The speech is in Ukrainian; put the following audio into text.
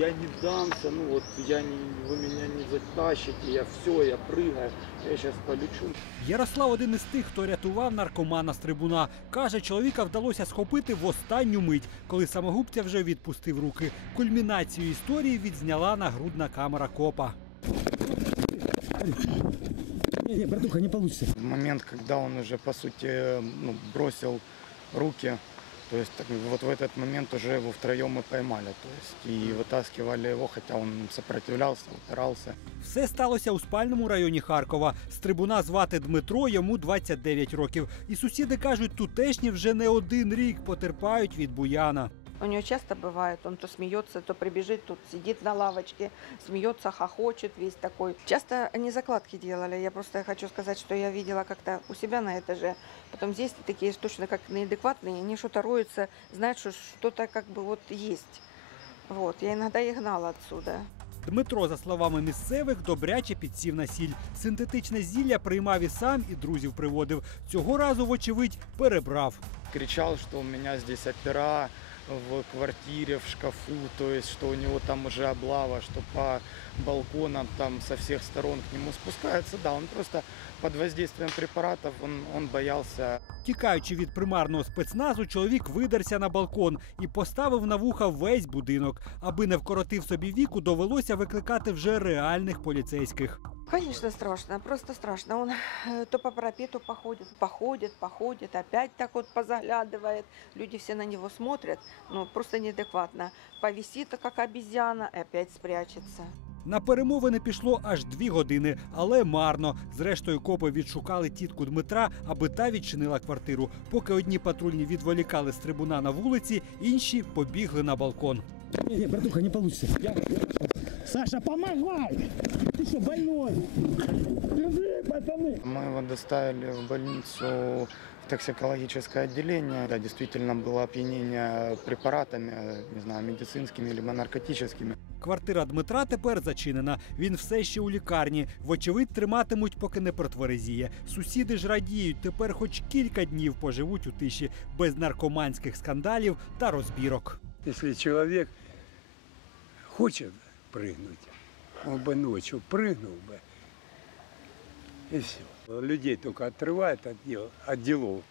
Я не дамся, ну вот я не, вы меня не затащите, я все, я прыгаю, я сейчас полечу. Ярослав один із тих, хто рятував наркомана з трибуна. Каже, чоловіка вдалося схопити в останню мить, коли самогубця вже відпустив руки. Кульмінацію історії відзняла нагрудна камера копа. Не, не, братуха, не получится. В момент, когда он уже, по сути, ну, бросил руки, то есть так, вот в этот момент уже его втроем мы поймали, то есть и вытаскивали его, хотя он сопротивлялся, упирался. Все сталося у спальному районі Харкова. З трибуна звати Дмитро, йому 29 років. І сусіди кажуть, тутешні вже не один рік потерпають від буяна. У него часто бывает, он то смеется, то прибежит, тут сидит на лавочке, смеется, хохочет весь такой. Часто они закладки делали. Я просто хочу сказать, что я видела как-то у себя на этаже. Потом здесь такие точно как неадекватные, они что-то роются, знают, что что-то как бы вот есть. Вот, я иногда их гнала отсюда. Дмитро, за словами місцевих, добряче підсів на сіль. Синтетичне зілля приймав і сам, і друзів приводив. Цього разу, вочевидь, перебрав. Кричал, что у меня здесь опера в квартире, в шкафу, то есть что у него там уже облава, что по балконам там со всех сторон к нему спускаются. Да, он просто под воздействием препаратов, он, он боялся Тікаючи від примарного спецназу, чоловік видерся на балкон і поставив на вуха весь будинок. Аби не вкоротив собі віку, довелося викликати вже реальних поліцейських. Конечно, страшно, просто страшно. Он э, то по парапету походит, походит, походит, опять так вот позаглядывает. Люди все на него смотрят, ну просто неадекватно. Повисит, как обезьяна, и опять спрячется. На перемовини пішло аж дві години, але марно. Зрештою, копи відшукали тітку Дмитра, аби та відчинила квартиру. Поки одні патрульні відволікали з трибуна на вулиці, інші побігли на балкон. Не, не, братуха, не получится. Я- я- Саша, помогай! Ты что, больной? Держи, пацаны! Мы его доставили в больницу в токсикологическое отделение. Да, действительно было опьянение препаратами, не знаю, медицинскими либо наркотическими. Квартира Дмитра тепер зачинена. Він все ще у лікарні. Вочевидь, триматимуть, поки не протверезіє. Сусіди ж радіють, тепер хоч кілька днів поживуть у тиші без наркоманських скандалів та розбірок. Если человек хочет прыгнуть, он бы ночью прыгнул бы. И все. Людей только отрывает от дел, от делов.